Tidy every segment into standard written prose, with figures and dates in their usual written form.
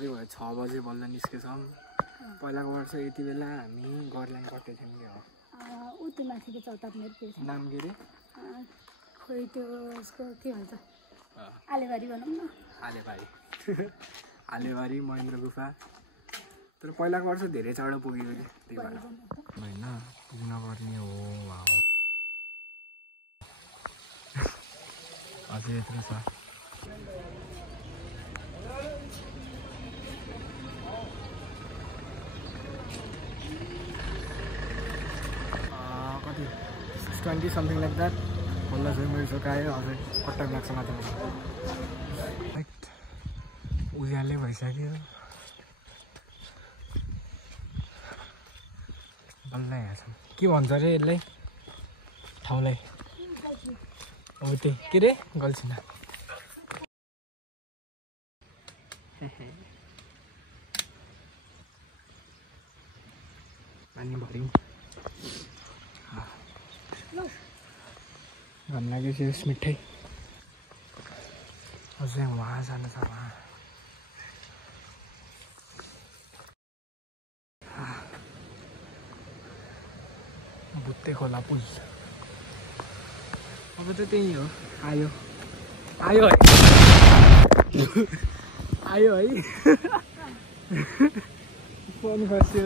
कति भयो 6 बजे बल्ल निस्केछौँ पहिलाको वर्ष यति बेला हामी गरल्याङ कट्दै थियौँ के हो उति माथिको चौतारीमा के नाम के रे खोइ त्यो उसको के भन्छ आलेबारी भनौँ न आलेबारी महेन्द्र गुफा तर पहिलाको वर्ष धेरै चाँडो पुगेको थियो त्यही भएर होइन पुग्न पर्ने हो अझै यत्रो छ कति 6:20 समथिङ लाइक द्याट बल्ल चाहिँ मेरो सोकायो अझै कट्टा लाग्छ माथि राइट उज्यालै भइसक्यो बल्ल यहाँ छ के भन्छ अरे यसलाई ठाउँलाई अब त्यही के रे गल्छिना पानी भर्यौँ घाम लागेपछि मिठाई अझै वहाँ जानु छ वहाँ बुत्ते खोला पुल अब त त्यही हो आयो है आयो है फोन खस्यो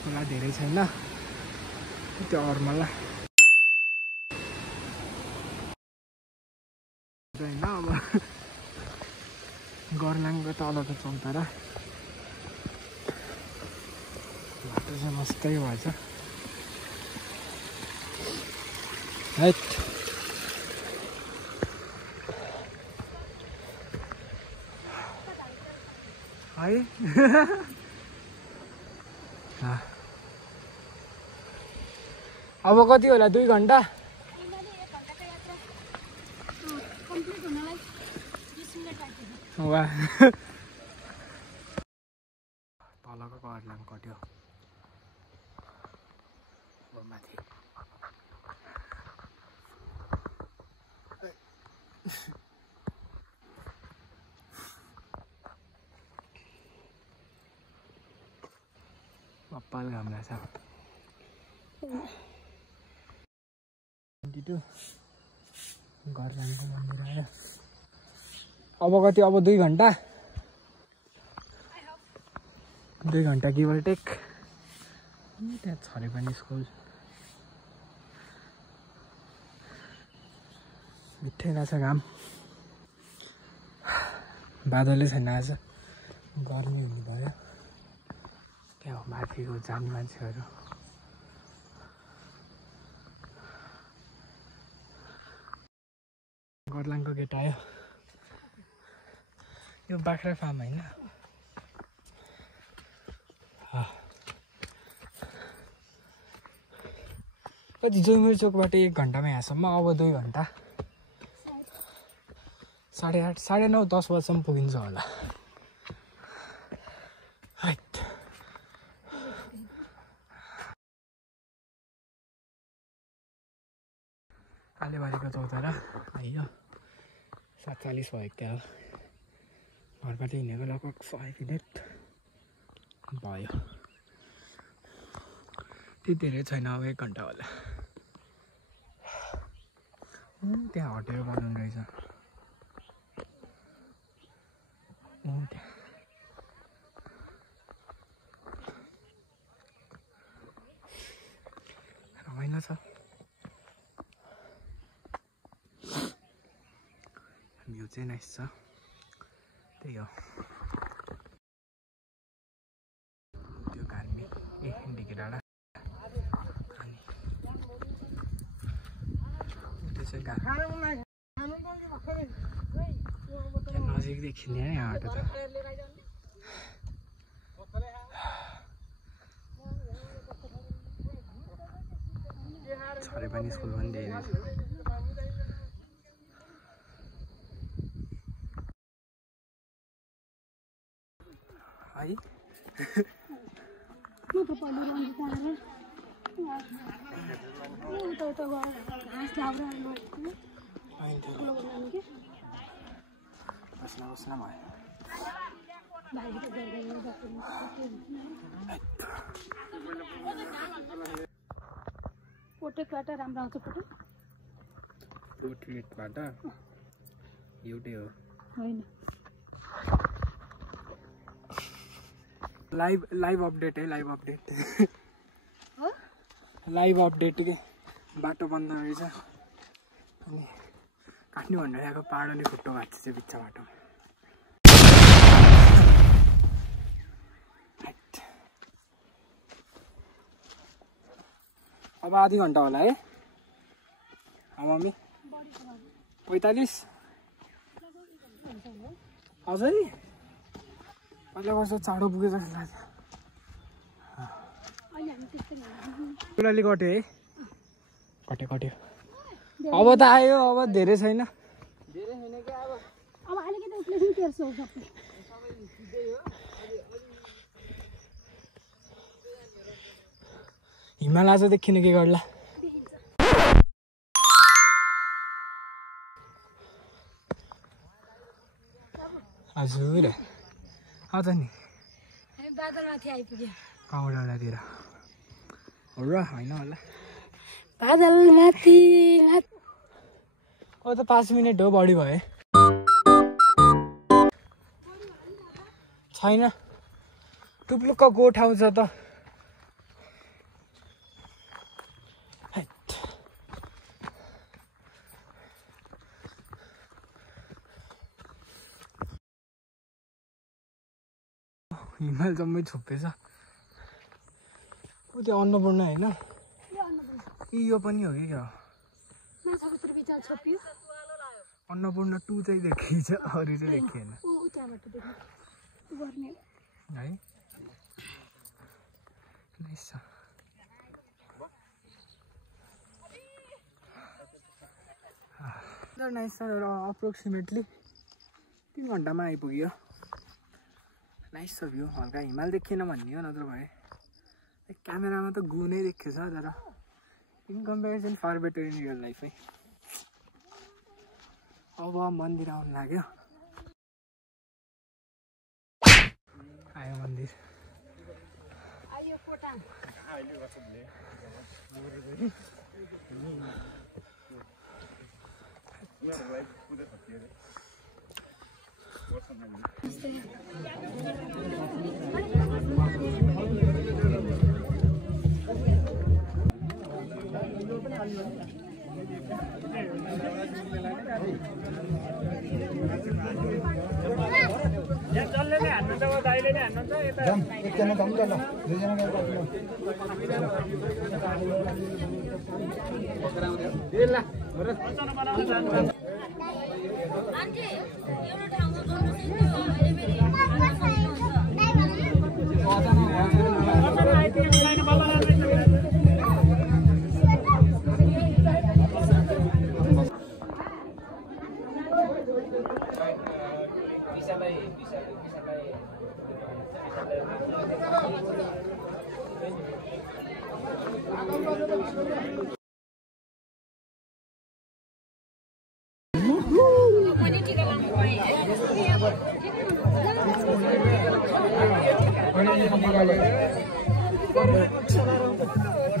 खोला धेरै छैन त्यो अर्मला होइन अब गरल्याङको तल त चौतारा बाटो चाहिँ मस्तै भएछ है अब कति होला 2 घन्टा वाह तलको गरल्याङ कट्यो माथि कपाल घाम लाग्छ 22 गरल्याङको मन्दिर आयो अब कति अब 2 घन्टा 2 घन्टा गिभ अर टेक त्यहाँ छरे पनि स्कुल मिठै रहेछ घाम बादलै छैन आज गर्मी हुनु भयो त्यहाँ माथिको जाने मान्छेहरू गरल्याङको गेट आयो यो बाख्रा फार्म होइन कति जोइमुर चोकबाट 1 घन्टामा यहाँसम्म अब 2 घन्टा 8:30 9:30 10 बजीसम्म पुगिन्छ होला राइट आलेबारीको चौतारा आइयो 47 भयो क्या घरबाट हिँडेको लगभग 5 मिनट भयो त्यति धेरै छैन अब 1 घन्टा होला त्यहाँ होटेल बनाउनु रहेछ रमाइलो छ भ्यू चाहिँ नाइस छ त्यही हो त्यो कान्ने ढिके डाँडा अनि त्यो चाहिँ नजिक देखिने है यहाँबाट त छरे पनि स्कुल पनि धेरै छ है बस्न भयो पोर्ट्रेटबाट राम्रो आउँछ फोटो पोर्ट्रेटबाट एउटै हो होइन लाइभ अपडेट है लाइभ अपडेट हो लाइभ अपडेट के बाटो बन्द रहेछ अनि काट्नु भनेर आएको पाहाड नै खुट्टो भएको छ बिच बाटो अब आधी घन्टा होला है मम्मी 45 अझै पहिला वर्ष चाँडो पुगे जस्तो लाग्छ पुराली कट्यो है कट्यो अब त आयो अब धेरै छैन अब अलिकति उक्लेछन् तेर्सो सबै हिमाल आज देखिन के गर्ला हजुर आउँछ नि हामी बादलमाथि आइपुग्यो कहाँबाटतिर हो र होइन होला बादलमाथि अब त 5 मिनट हो बढी भयो छैन टुप्लुक्क गोठ आउँछ त हिमाल जम्मै छोपेछ ऊ त्यो अन्नपूर्ण होइन यो पनि हो कि क्या अन्नपूर्ण 2 चाहिँ देखिन्छ अरू चाहिँ देखिएन है नाइस छ नाइस छ अप्रोक्सिमेटली 3 घन्टामा आइपुग्यो नाइस छ भ्यू हल्का हिमाल देखिएन भन्ने हो नत्र भए क्यामेरामा त गुनै देखेछ तर in comparison far better in real life है अब मन्दिर आउनु लाग्यो आयो मन्दिर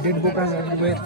Dead book as everywhere.